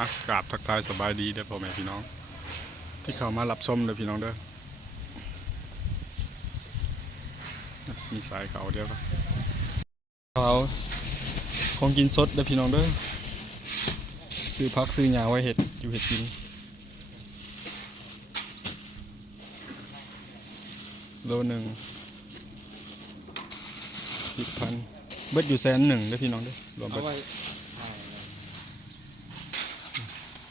อะกราบทักทายสบายดีเด้อพ่อแม่พี่น้อง ที่เข้ามารับชมเด้อพี่น้องเด้อมีสายเขาเดียวก็เขาของกินสดเด้อพี่น้องเด้อซื้อพักซื้อหยาไว้เห็ดอยู่เห็ดกินโลหนึ่งสิบพันเบิดอยู่แสนหนึ่งเด้อพี่น้องเด้อรวมเบิเอาดไว้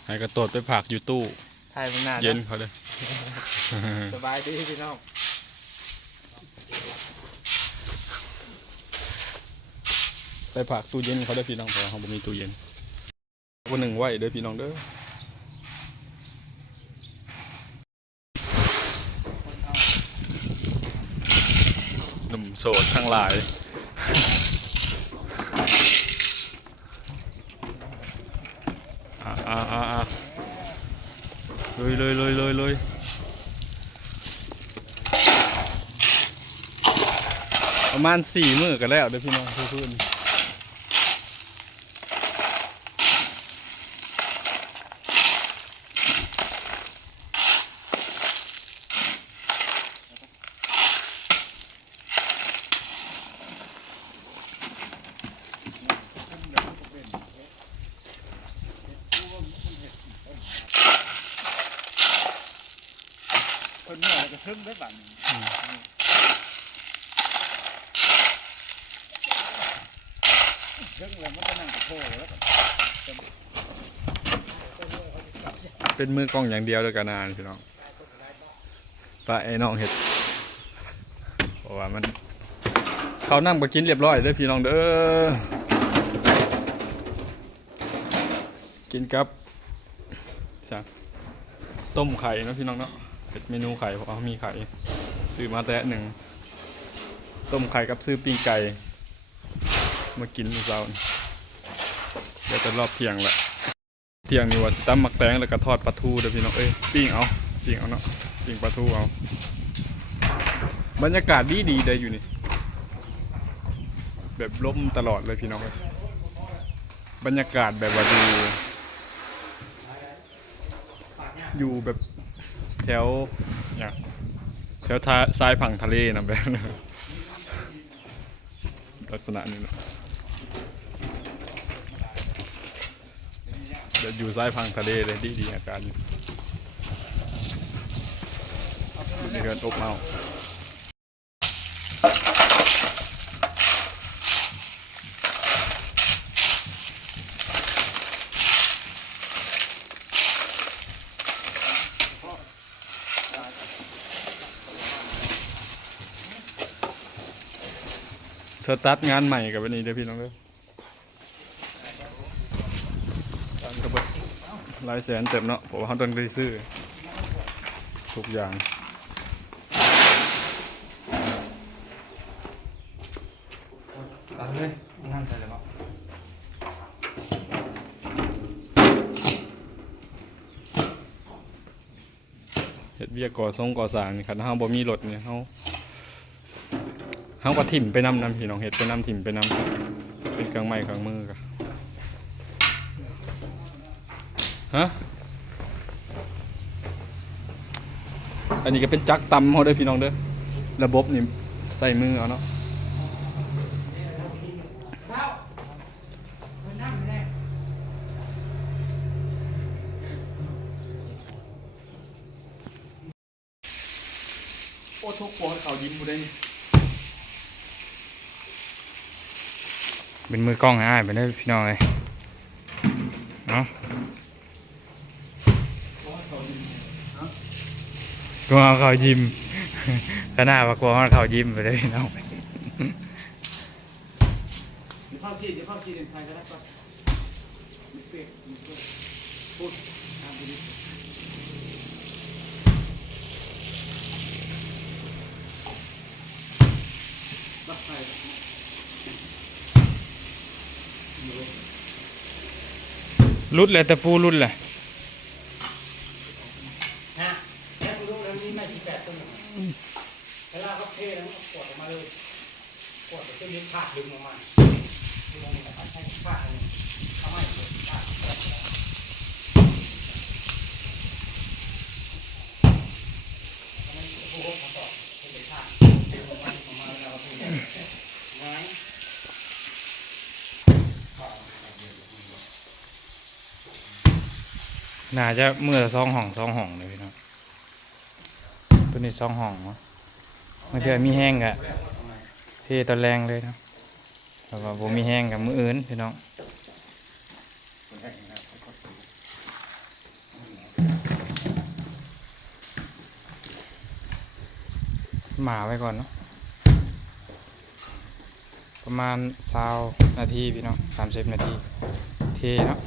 ให้กระโตดไปผักอยู่ตู้ ถ่ายมันหน้าเย็นเขาเลยสบายดีพี่น้องไปผักตู้เย็นเขาได้อพี่น้องเพราะว่าเขาบ่มีตู้เย็นวันหนึ่งไว้เด้อพี่น้องเด้อหนุ่มโสดทั้งหลาย อ่าอ่าอ่าอ่าเลยเลยเลยเลยเลยประ มาณสี่มือกันแล้วเด้อพี่น้องเพื่อนๆ คนเหนื่อยก็ทึ่งได้บัดนี้ทึ่งแล้วมันก็นั่งกระโถแล้วก็ เป็นมือกล้องอย่างเดียวเลยกันนานพี่น้องปลาไอ้น้องเห็ดเพราะว่ามันเขานั่งไปกินเรียบร้อยเด้อพี่น้องเด้อกินกับจ้ะต้มไข่นะพี่น้องเนาะเห็ดเมนูไข่เพราะว่ามีไข่ซื้อมาแต่หนึ่งต้มไข่กับซื้อปิ้งไก่มากินมื้อเช้านี่เดี๋ยวจะรอบเที่ยงแหละ เที่ยงนี่ว่าสิตำหมักแตงแล้วก็ทอดปลาทูเด้อพี่น้องเอ้ยปิ้งเอาปิ้งเอาเนาะปิ้งปลาทูเอา บรรยากาศดีดีได้อยู่นี่ แบบลมตลอดเลยพี่น้องเอ้ยบรรยากาศแบบว่าดูอยู่แบบแถวเนี่ยแถวทรายฝั่งทะเลนะแบบลักษณะนี้นะ เดี๋ยวอยู่ซ้ายพังทะเลเลยดีดีอาการอยู่ในเรือนอบเมาเธอตัดงานใหม่กับวันนี้เด้อพี่น้องเด้อตันกระเบิด หลายแสนเต็มเนาะผมว่าเขาต้องได้ซื้อ ทุกอย่างเอาเลยนั่งใส่เลยบ่เฮ็ดเวียกก่อทรงก่อสร้างนี่คันเฮาบ่มีรถเนี่ยเฮาเฮาก็ถิ่มไปนำนำพี่น้องเฮ็ดไปนำถิ่มไปนำเป็นเครื่องไม้เครื่องมือกะ ฮะอันนี้ก็เป็นจักตำเฮาเด้อพี่น้องเด้อระบบนี่ใส่มือเอาเนาะโอ้ทุกคนเขายิ้มบ่ได้นี่เป็นมือกล้องง่ายไปได้พี่น้องเลยเนาะ กลัวเขายิ้มขนาดว่ากลัวเขายิ้มไปได้พี่น้องเข้าซีเดี๋ยวเข้าซีเดินไทยก็ได้ปเปียกมีเปียกพูดตามดิบักไทยรุดเลยแต่ปูรุดเลย ฮะแล้วคุณรู้แล้วนี่ไม่สิบแปดต้นหรอกเวลาเขาเทแล้วก็กดออกมาเลยกดจะยึดขาดดึงออกมาดึงออกมาใช้ขาดอันนี้ทำไมเกิดขาด น่าจะเมื่อสองห้องสองห้องเลยพี่น้องตัวนี้สองห้องเนาะมันจะมีแห้งกะเทตอนแรงเลยนะแล้วก็บ่มีแห้งกับมืออื่นพี่น้องหมาไว้ก่อนเนาะประมาณสาวนาทีพี่น้องสามสิบนาทีเทเนาะ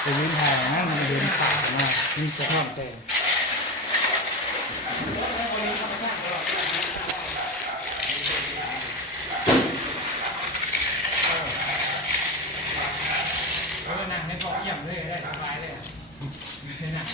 ไปยืนแทงนะมันเดินสายมากนี่จะห้ามแซง เออหนังในพอเยี่ยมเลยได้สบายเลยอะหนัง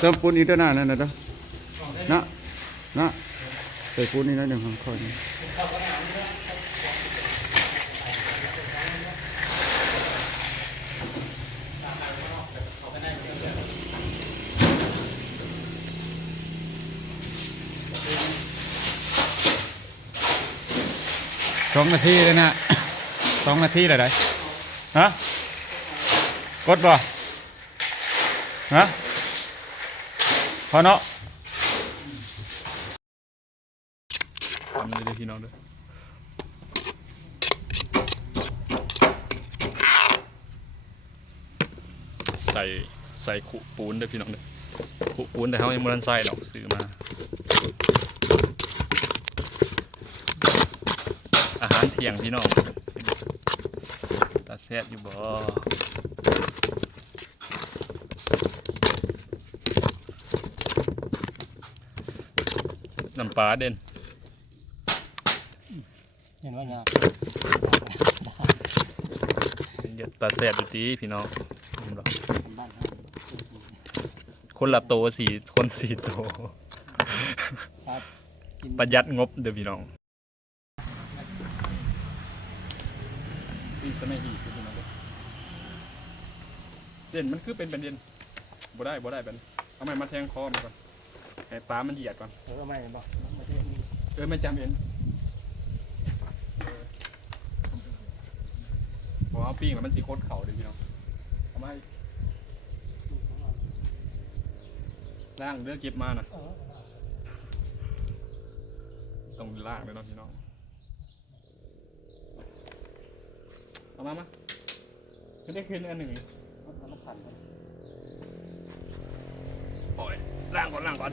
เติมปูนอีกด้านหน้านั่นนะเด้อนะนะใส่ปูนนี่นะหนึ่งของค่อยนี่สองนาทีเลยนะสองนาทีเลยได้ฮะกดบ่ฮะ พอเนาะทำเลยเด้อพี่น้องเด้อใส่ใส่ขุปูนเด้อพี่น้องเด้อขุปูนแต่เขายังไม่ทันใส่ดอกซื้อมา อาหารเที่ยงพี่น้องตาแซ่บอยู่บ่ ปลาเด่นเห็นว่าเนี่ยเป็นเยอะตาแซ่บอยู่ตีพี่น้องเห็นบ่บ้านคนละโตสี่คนสี่โตครับกินประหยัดงบเด้อพี่น้องอีกสมัยอีกพี่น้องเด้อเด่นมันคือเป็นเป็นเด่นบ่ได้บ่ได้เป็นเอาไม้มาแทงคอมันก่อนให้ปลามันเหยียดก่อนเออไม่บอกมาที่นี่เออไม่จำเอ็นว้าปิ้งแล้วมันสีโคตรเข่าเลยพี่น้องทำไมล่างเลือกเก็บมานะเออต้องล่างเลยเนาะพี่น้องเอามามาไม่ได้คืนอันหนึ่งมันมันสั่นกันปล่อยล่างก่อนล่างก่อน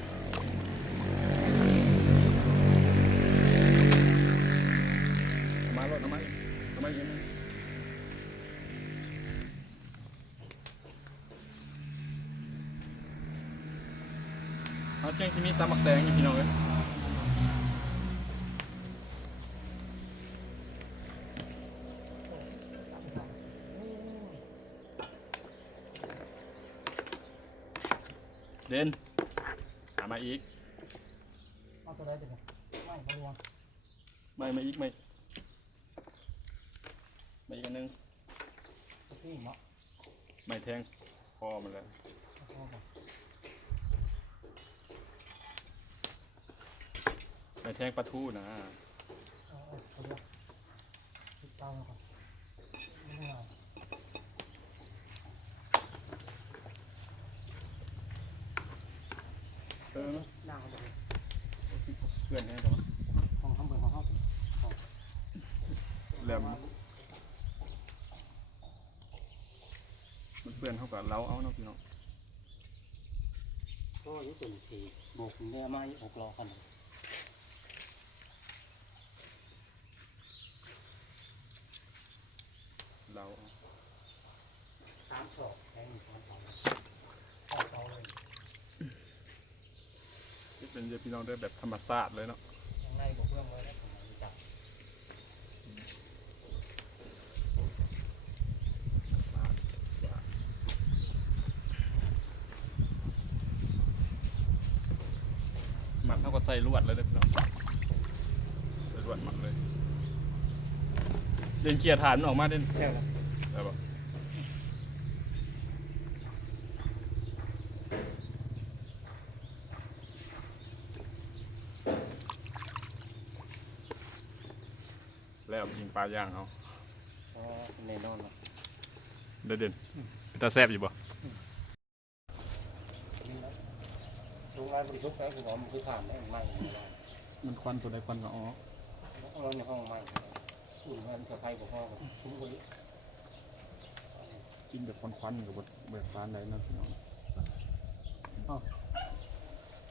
เอามาอีกอันหนึ่งเอาเจ้งที่มีตำ พี่เนาะไม่แทงคอมันเลยเอาไปไม่แทงปลาทูนะเอาเอาตัวเดียวติดเตาก่อนไม่ได้เอาเออนั่งเอาไปเลยเพื่อนให้แต่ว่าของข้างบนของข้างแหลมมัน เพื่อนเขากับเราเอาเนาะพี่น้องก็ยี่สิบสี่บวกเนี่ยมาอีกหกล้อคันเราเอาสามศอกแทงสามศอกออกเตาเลยที่เป็นเดี๋ยวพี่น้องได้แบบธรรมชาติเลยเนาะข้างในบวกเพื่อนไว้แล้วผมจับ ธรรมชาติธรรมชาติหมัด เท่ากับใส่ลวดเลยเด้อพี่น้องใส่ลวดหมัดเลย เดินเกียร์ฐานมันออกมาเด่นแค่ละได้ปะแล้วยิงปลาย่างเอาอ๋อแน่นอนเนาะเด่นเด่นเป็นตาแซบอยู่บ่ ลุงไรบริสุทธิ์แล้วคือว่ามันคือผ่านได้ไหมไม่ได้มันควันตัวใดควันก็อ๋อเราในห้องไม่อุ่นมันจะไฟกับห้องชุ่มไว้กินแบบควันควันๆกับบดแบบฟานใดนั่นพี่น้องอ้าว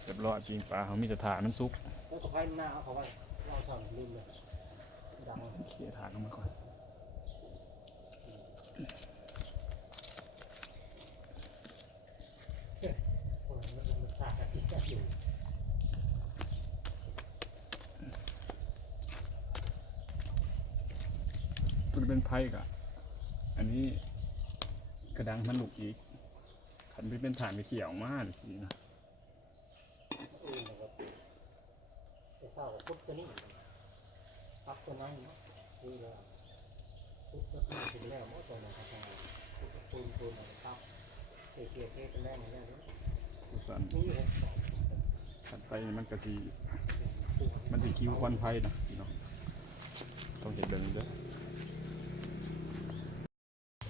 เรียบร้อยจริงปลาเขามีแต่ฐานมันซุกแล้วก็ไฟหน้าเอาเขาไว้เราทำลืมเลยดังเคลียร์ฐานออกมาก่อนคนมันสาดกันติดกันอยู่ ไพ่กะอันนี้กระดังมันหลุกอีกขันไปเป็นฐานไปเขียวมากนี่นะอื่นะครับจะเศร้ากับพุทธนี่พักตัวนั้นคือว่าพุทธนี่ถึงแล้วมั่วตัวนั้นครับพุทธปูนปูนนะครับเกี่ยวเกี่ยวกันแรกนี่นะตัวสันนี่หกสองขันไฟมันกะสีมันสีคิ้วควันไพ่นะพี่น้องต้องเห็นเดินเด้อ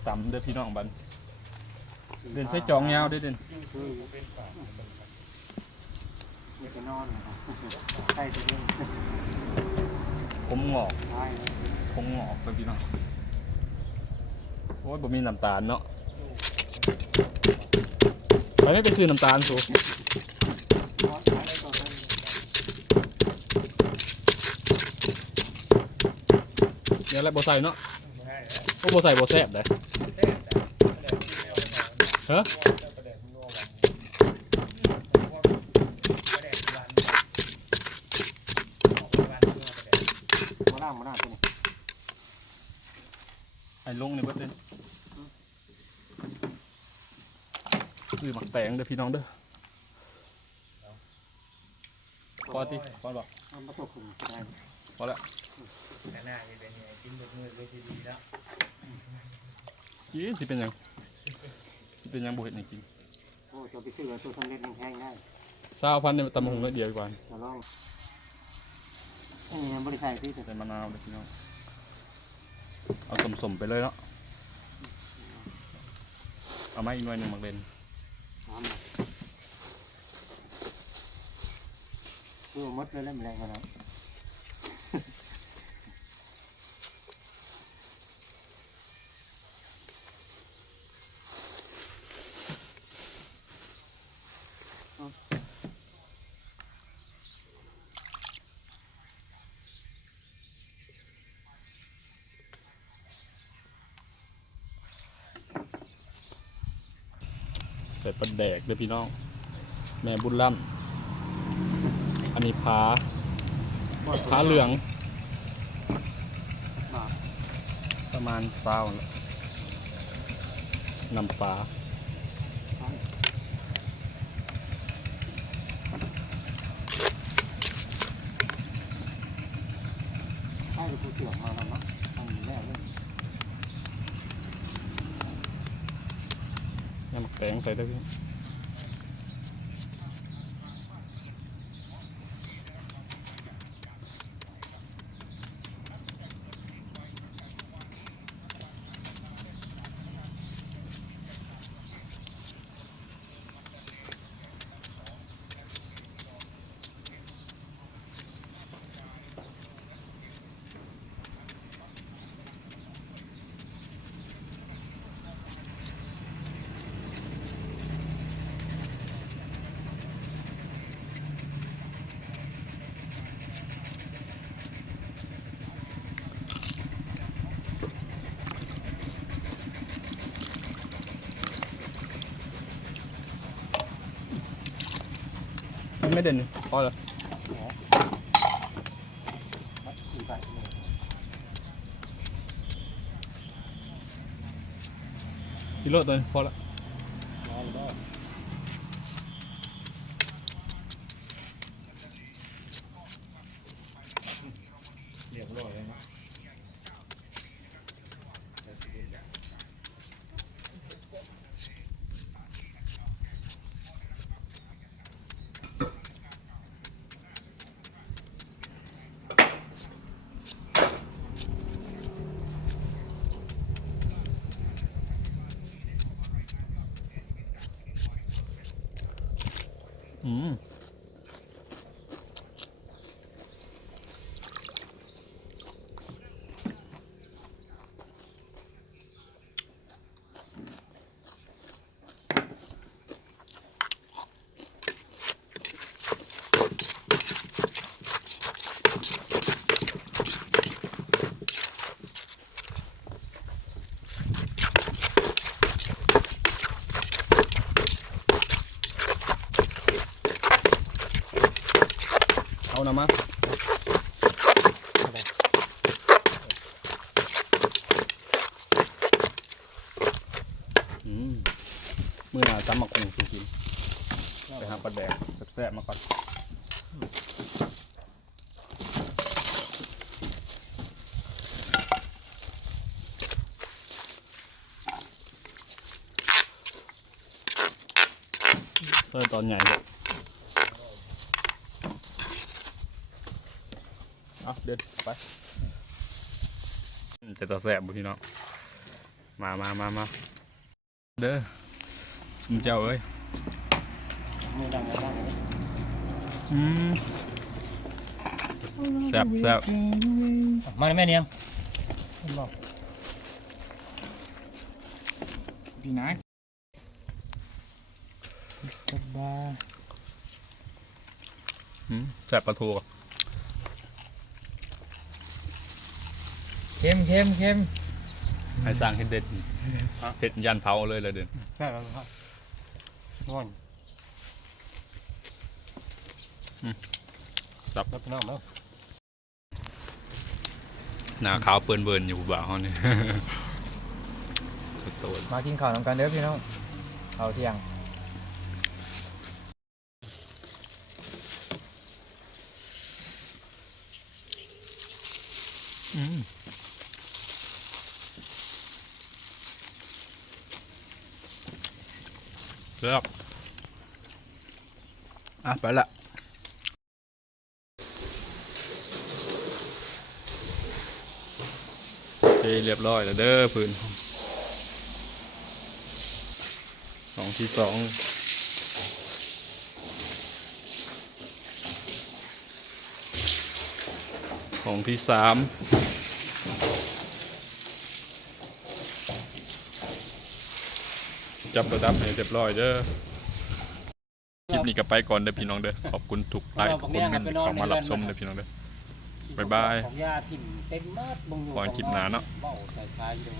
ต่ำเด้อพี่น้องบันเดินใส่จองยาวเด้อเด่นคือนี่ไปนอนนะครับใช่ตัวนี้ผมงอกใช่ผมงอกเลยพี่น้องโอ้ยผมมีน้ำตาลเนาะไปไม่ไปซื้อน้ำตาลสูนอนใช้ได้ตัวนั้นเดี๋ยวอะไรบ่ใส่เนาะ โอ้บ่ใส่บ่แซ่บเลยฮะมาล่างมาล่างตัวนี้ไอ้ลงนี่เบิดเลยซื้อหมักแตงเด้อพี่น้องเด้อพอติพอบอกเอามาตกขึ้นได้พอแล้ว ข้างหน้าจะเป็นไงกินบดมือเลยทีดีแล้วกินสิเป็นหยังสิเป็นหยังบ่เฮ็ดให้กินโอ้ตัวไปซื้อตัวสำเร็จแพงๆได้ซาวพันเนี่ยตำบักหุงน้อยเดียวดีกว่าจะลองนี่ยังบริษัทที่จะใส่มะนาวเด้อพี่น้องเอาสมๆไปเลยเนาะเอามาอีกหน่วยหนึ่งมักเลนน้ำมาตัวมดเลยแล้วมันแรงขนาดนั้น ส่ปลาแดกเด้อพี่น้อง แม่บุญล่ำอันนี้ผาผาเหลืองมาประมาณซาวน์นำปลาให้กูเสื่อมมาแล้วเนาะทำแน่เลย เนี่ยมัก แตงใส่ได้พี่ ไม่เด่นพอเล้วมัดสี่ใบเลยกิโลตัวนี้พอแล้ว ร้อยแล้ว เรียบร้อยเลยนะ อืมเอานะมาอืมมือหนาจำมาคงกินไปหาปลาแดกแซ่บๆมาก่อน เสื้อตอนใหญ่เลยเอาเด็ดไปอืมจะต่อแซ่บบุพี่น้องมามามามาเด้อสุมเจ้าเอ้ยมือดังแล้วดังเลยอืมแซ่บแซ่บมาเลยแม่เนียงคุณบอกพี่นักสบาย อืม แซ่บปลาทูเข้มเข้มเข้มให้สร้างเห็ดเด็ดเห็ดยันเผาเลยเลยเดินใช่แล้วครับนอนจับแล้วพี่น้องเนาะหน้าขาวเปื้อนเบิร์นอยู่บ่าวเขาเนี่ยโตนมากินข้าวนำกันเด้อพี่น้องเอาเที่ยง อืมแซ่บอะ ไปละโอเคเรียบร้อยแล้วเด้อพื้นห้องที่สองห้องที่สาม จับระดับให้เรียบร้อยเด้อคลิปนี้ก็ไปก่อนเด้อพี่น้องเด้อขอบคุณทุกไลค์ทุกคนที่เข้ามารับชมเด้อพี่น้องเด้อ บ๊ายบาย ของยาถิ่มเต็มมากบงอยู่ก่อนคลิปหน้าเนาะ เบ้าใส่คายอยู่